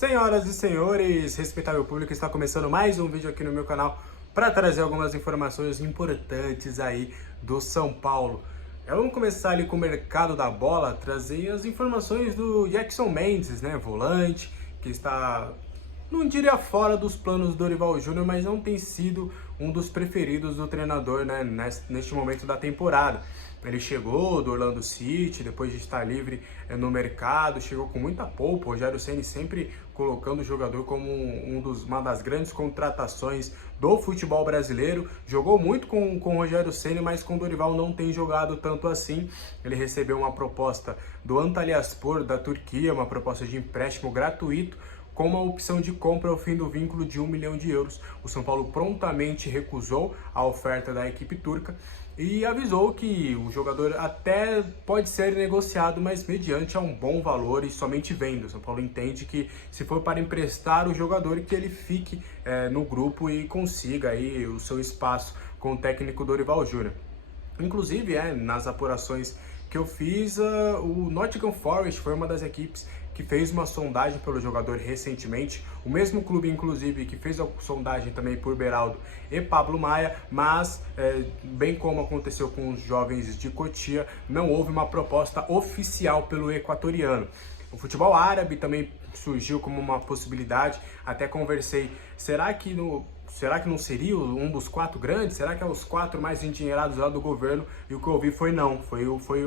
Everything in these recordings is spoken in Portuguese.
Senhoras e senhores, respeitável público, está começando mais um vídeo aqui no meu canal para trazer algumas informações importantes aí do São Paulo. Vamos começar ali com o mercado da bola, trazer as informações do Jackson Mendes, né, volante, que está, não diria fora dos planos do Dorival Júnior, mas não tem sido um dos preferidos do treinador, né, neste momento da temporada. Ele chegou do Orlando City, depois de estar livre no mercado, chegou com muita polpa. O Rogério Ceni sempre colocando o jogador como uma das grandes contratações do futebol brasileiro. Jogou muito com o Rogério Ceni, mas com o Dorival não tem jogado tanto assim. Ele recebeu uma proposta do Antalyaspor da Turquia, uma proposta de empréstimo gratuito, com uma opção de compra ao fim do vínculo de 1 milhão de euros. O São Paulo prontamente recusou a oferta da equipe turca e avisou que o jogador até pode ser negociado, mas mediante a um bom valor e somente venda. O São Paulo entende que se for para emprestar o jogador, que ele fique no grupo e consiga aí o seu espaço com o técnico Dorival Júnior. Inclusive, nas apurações que eu fiz, o Nottingham Forest foi uma das equipes que fez uma sondagem pelo jogador recentemente, o mesmo clube, inclusive, que fez a sondagem também por Beraldo e Pablo Maia, mas, bem como aconteceu com os jovens de Cotia, não houve uma proposta oficial pelo equatoriano. O futebol árabe também surgiu como uma possibilidade, até conversei, será que não seria um dos 4 grandes? Será que é os 4 mais endinheirados lá do governo? E o que eu ouvi foi não,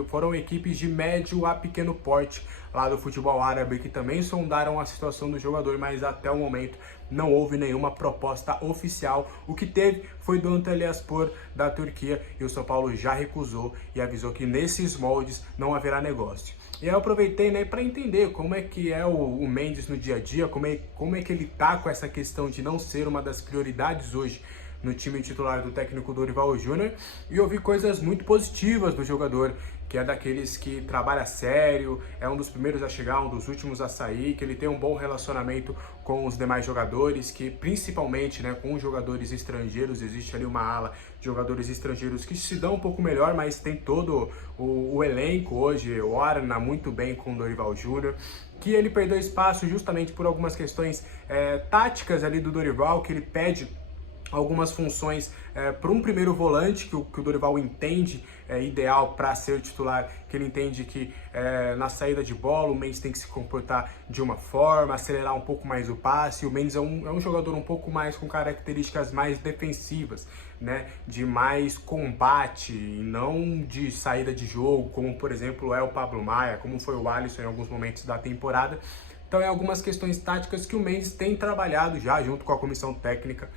foram equipes de médio a pequeno porte lá do futebol árabe que também sondaram a situação do jogador, mas até o momento não houve nenhuma proposta oficial. O que teve foi do Antalyaspor da Turquia e o São Paulo já recusou e avisou que nesses moldes não haverá negócio. E aí eu aproveitei, para entender como é que é o Mendes no dia a dia, como é que ele tá com essa questão de não ser uma das prioridades hoje no time titular do técnico Dorival Júnior, e ouvi coisas muito positivas do jogador, que é daqueles que trabalha sério, é um dos primeiros a chegar, um dos últimos a sair, que ele tem um bom relacionamento com os demais jogadores, que principalmente, com os jogadores estrangeiros, existe ali uma ala de jogadores estrangeiros que se dão um pouco melhor, mas tem todo o elenco hoje, orna muito bem com o Dorival Júnior, que ele perdeu espaço justamente por algumas questões táticas ali do Dorival, que ele pede algumas funções para um primeiro volante que o Dorival entende ideal para ser titular, que ele entende que na saída de bola o Mendes tem que se comportar de uma forma, acelerar um pouco mais o passe. O Mendes é um jogador um pouco mais com características mais defensivas, de mais combate e não de saída de jogo, como por exemplo é o Pablo Maia, como foi o Alisson em alguns momentos da temporada. Então é algumas questões táticas que o Mendes tem trabalhado já junto com a comissão técnica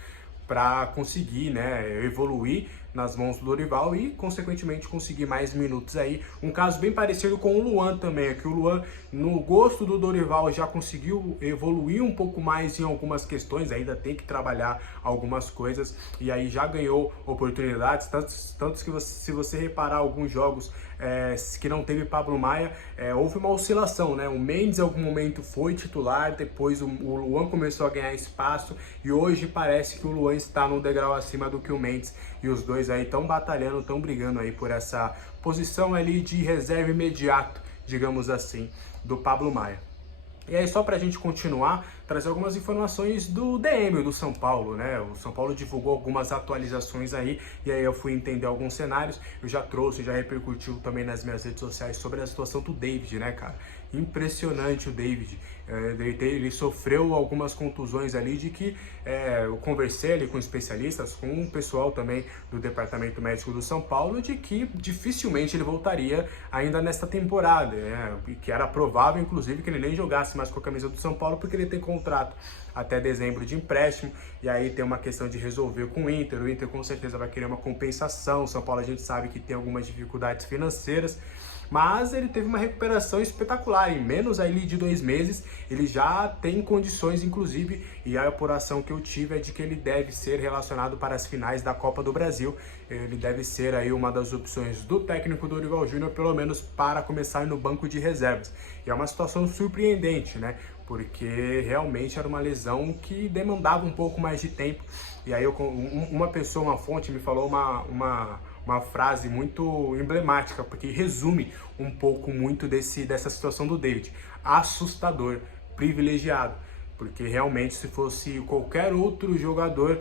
para conseguir evoluir nas mãos do Dorival e, consequentemente, conseguir mais minutos aí. Um caso bem parecido com o Luan também, que o Luan, no gosto do Dorival, já conseguiu evoluir um pouco mais em algumas questões, ainda tem que trabalhar algumas coisas, e aí já ganhou oportunidades, tanto que se você reparar alguns jogos que não teve Pablo Maia, houve uma oscilação, O Mendes em algum momento foi titular, depois o Luan começou a ganhar espaço, e hoje parece que o Luan está no degrau acima do que o Mendes, e os dois aí estão batalhando, estão brigando aí por essa posição ali de reserva imediato, digamos assim, do Pablo Maia. E aí, só pra gente continuar, trazer algumas informações do DM do São Paulo, O São Paulo divulgou algumas atualizações aí, e aí eu fui entender alguns cenários. Eu já trouxe, já repercutiu também nas minhas redes sociais sobre a situação do David, cara? Impressionante o David. Ele sofreu algumas contusões ali de que eu conversei ali com especialistas, com o pessoal também do Departamento Médico do São Paulo, de que dificilmente ele voltaria ainda nesta temporada, que era provável, inclusive, que ele nem jogasse mais com a camisa do São Paulo, porque ele tem contrato até dezembro de empréstimo, e aí tem uma questão de resolver com o Inter com certeza vai querer uma compensação. O São Paulo a gente sabe que tem algumas dificuldades financeiras, mas ele teve uma recuperação espetacular, em menos aí de 2 meses, ele já tem condições, inclusive, e a apuração que eu tive é de que ele deve ser relacionado para as finais da Copa do Brasil. Ele deve ser aí uma das opções do técnico Dorival Júnior, pelo menos para começar no banco de reservas. E é uma situação surpreendente, porque realmente era uma lesão que demandava um pouco mais de tempo. E aí uma fonte me falou uma frase muito emblemática, porque resume um pouco muito dessa situação do David. Assustador, privilegiado. porque realmente se fosse qualquer outro jogador,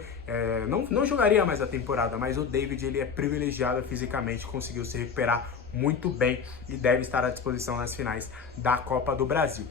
não jogaria mais a temporada, mas o David ele é privilegiado fisicamente, conseguiu se recuperar muito bem e deve estar à disposição nas finais da Copa do Brasil.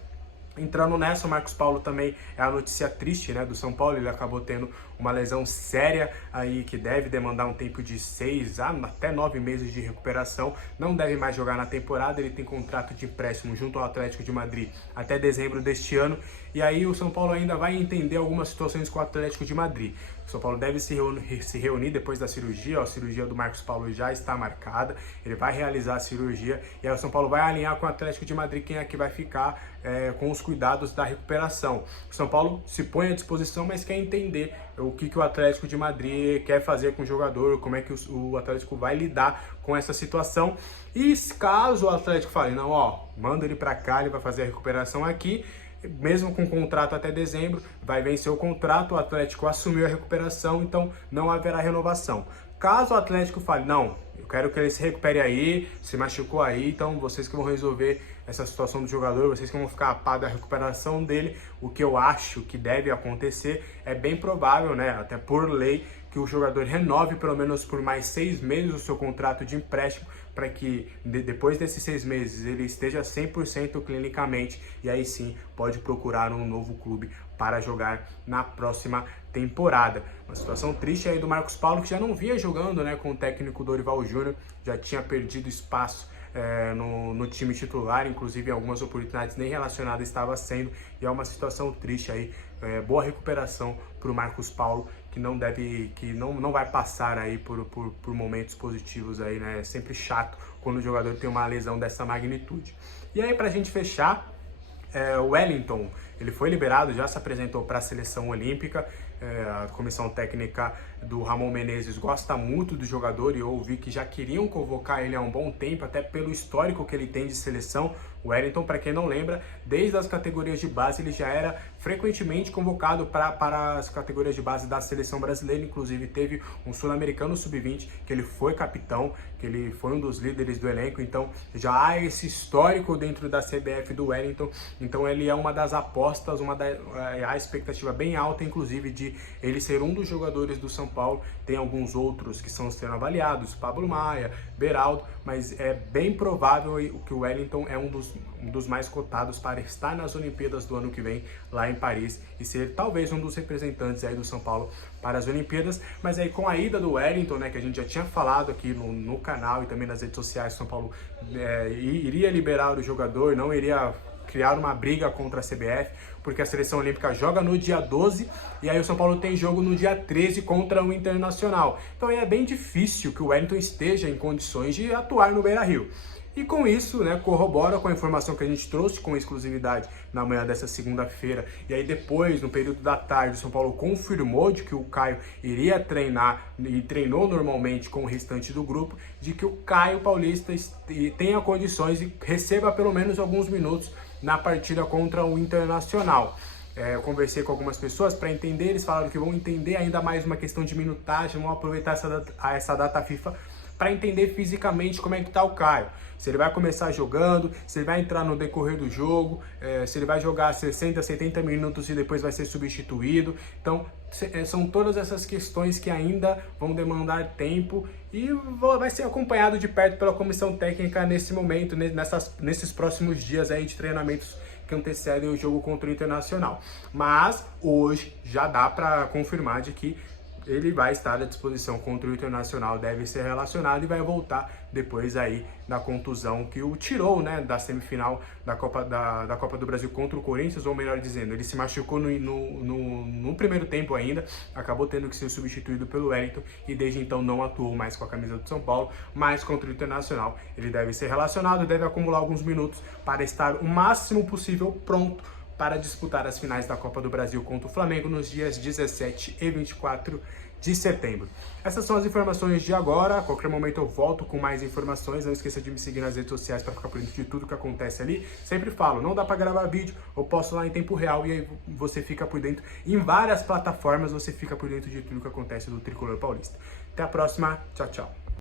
Entrando nessa, o Marcos Paulo também é a notícia triste, né, do São Paulo. Ele acabou tendo uma lesão séria aí que deve demandar um tempo de 6 até 9 meses de recuperação. Não deve mais jogar na temporada. Ele tem contrato de empréstimo junto ao Atlético de Madrid até dezembro deste ano. E aí o São Paulo ainda vai entender algumas situações com o Atlético de Madrid. O São Paulo deve se reunir depois da cirurgia. A cirurgia do Marcos Paulo já está marcada. Ele vai realizar a cirurgia e aí o São Paulo vai alinhar com o Atlético de Madrid quem é que vai ficar com os cuidados da recuperação. O São Paulo se põe à disposição, mas quer entender o que o Atlético de Madrid quer fazer com o jogador, como é que o Atlético vai lidar com essa situação. E caso o Atlético fale, não, manda ele para cá, ele vai fazer a recuperação aqui, mesmo com contrato até dezembro, vai vencer o contrato, o Atlético assumiu a recuperação, então não haverá renovação. Caso o Atlético fale, não, eu quero que ele se recupere aí, se machucou aí, então vocês que vão resolver essa situação do jogador, vocês que vão ficar a par da recuperação dele, o que eu acho que deve acontecer, é bem provável, né, até por lei, que o jogador renove pelo menos por mais 6 meses o seu contrato de empréstimo, para que depois desses 6 meses ele esteja 100% clinicamente e aí sim pode procurar um novo clube para jogar na próxima temporada. Uma situação triste aí do Marcos Paulo, que já não vinha jogando, né, com o técnico Dorival Júnior, já tinha perdido espaço no time titular, inclusive em algumas oportunidades nem relacionada estava sendo, e é uma situação triste aí. Boa recuperação para o Marcos Paulo, que não vai passar aí por momentos positivos aí, né? É sempre chato quando o jogador tem uma lesão dessa magnitude. E aí, para a gente fechar, o Wellington, ele foi liberado, já se apresentou para a seleção olímpica. A comissão técnica do Ramon Menezes gosta muito do jogador e eu ouvi que já queriam convocar ele há um bom tempo, até pelo histórico que ele tem de seleção. O Wellington, para quem não lembra, desde as categorias de base ele já era frequentemente convocado para as categorias de base da seleção brasileira. Inclusive teve um sul-americano sub-20 que ele foi capitão, que ele foi um dos líderes do elenco, então já há esse histórico dentro da CBF do Wellington. Então ele é uma das apostas, a expectativa bem alta, inclusive, de ele ser um dos jogadores do São Paulo. Tem alguns outros que estão sendo avaliados, Pablo Maia, Beraldo, mas é bem provável que o Wellington é um dos mais cotados para estar nas Olimpíadas do ano que vem, lá em Paris, e ser talvez um dos representantes aí do São Paulo para as Olimpíadas. Mas aí com a ida do Wellington, né, que a gente já tinha falado aqui no canal e também nas redes sociais, o São Paulo iria liberar o jogador, não iria criar uma briga contra a CBF, porque a seleção olímpica joga no dia 12 e aí o São Paulo tem jogo no dia 13 contra o Internacional. Então é bem difícil que o Wellington esteja em condições de atuar no Beira-Rio. E com isso, né, corrobora com a informação que a gente trouxe com exclusividade na manhã dessa segunda-feira. E aí depois, no período da tarde, o São Paulo confirmou de que o Caio iria treinar e treinou normalmente com o restante do grupo, de que o Caio Paulista tenha condições e receba pelo menos alguns minutos na partida contra o Internacional. Eu conversei com algumas pessoas para entender, eles falaram que vão entender ainda mais uma questão de minutagem, vão aproveitar essa data FIFA para entender fisicamente como é que está o Caio. Se ele vai começar jogando, se ele vai entrar no decorrer do jogo, se ele vai jogar 60, 70 minutos e depois vai ser substituído. Então, são todas essas questões que ainda vão demandar tempo e vai ser acompanhado de perto pela comissão técnica nesse momento, nesses próximos dias aí de treinamentos que antecedem o jogo contra o Internacional. Mas hoje já dá para confirmar de que ele vai estar à disposição contra o Internacional, deve ser relacionado e vai voltar depois aí da contusão que o tirou, né, da semifinal da Copa do Brasil contra o Corinthians, ou melhor dizendo, ele se machucou no primeiro tempo ainda, acabou tendo que ser substituído pelo Wellington e desde então não atuou mais com a camisa do São Paulo, mas contra o Internacional ele deve ser relacionado, deve acumular alguns minutos para estar o máximo possível pronto para disputar as finais da Copa do Brasil contra o Flamengo nos dias 17 e 24 de setembro. Essas são as informações de agora. A qualquer momento eu volto com mais informações. Não esqueça de me seguir nas redes sociais para ficar por dentro de tudo que acontece ali. Sempre falo, não dá para gravar vídeo, eu posto lá em tempo real e aí você fica por dentro. Em várias plataformas você fica por dentro de tudo que acontece do Tricolor Paulista. Até a próxima, tchau, tchau.